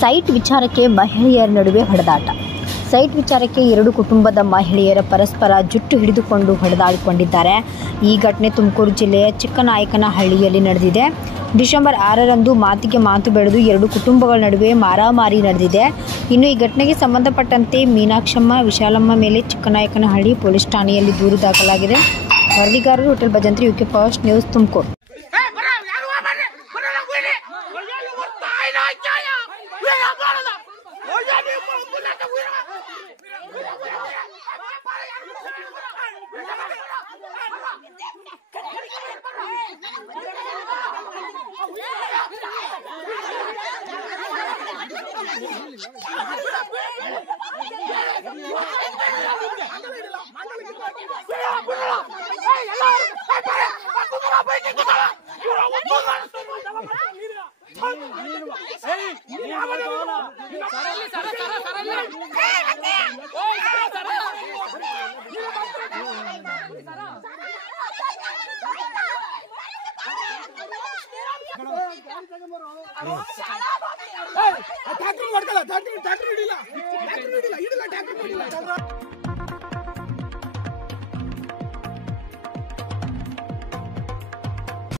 Site ವಿಚಾರಕ್ಕೆ ಮಹಿಳೆಯರ ನಡುವೆ ಹೊಡೆದಾಟ. ಸೈಟ್ ವಿಚಾರಕ್ಕೆ ಎರಡು ಕುಟುಂಬದ ಮಹಿಳೆಯರ ಪರಸ್ಪರ ಜುಟ್ಟು ಹಿಡಿದುಕೊಂಡು ಹೊಡೆದಾಡಿಕೊಂಡಿದ್ದಾರೆ. ಈ ಘಟನೆ ತುಮಕೂರು ಜಿಲ್ಲೆಯ ಚಿಕ್ಕನಾಯಕನಹಳ್ಳಿಯಲ್ಲಿ ನಡೆದಿದೆ. ಡಿಸೆಂಬರ್ 6ರಂದು ಮಾತಿಗೆ ಮಾತು ಬೆಳೆದು ಎರಡು ಕುಟುಂಬಗಳ ನಡುವೆ ಮಾರಾಮಾರಿ ನಡೆದಿದೆ. ಇನ್ನು ಈ ಘಟನೆಗೆ ಸಂಬಂಧಪಟ್ಟಂತೆ ಮೀನಾಕ್ಷಮ್ಮ, ವಿಶಾಲಮ್ಮ ಮೇಲೆ ಚಿಕ್ಕನಾಯಕನಹಳ್ಳಿ ಪೊಲೀಸ್ ಠಾಣೆಯಲ್ಲಿ ದೂರು ದಾಖಲಾಗಿದೆ. ವರದಿಗಾರರು ಹೋಟೆಲ್ Bhajantri, UK first news, Tumakuru. Tractor ಮಾಡ್ಕಲ್ಲ, ಟ್ಯಾಕ್ಟರ್ ಹಿಡಿಲ್ಲ, ಟ್ಯಾಕ್ಟರ್ ಹಿಡಿಲ್ಲ.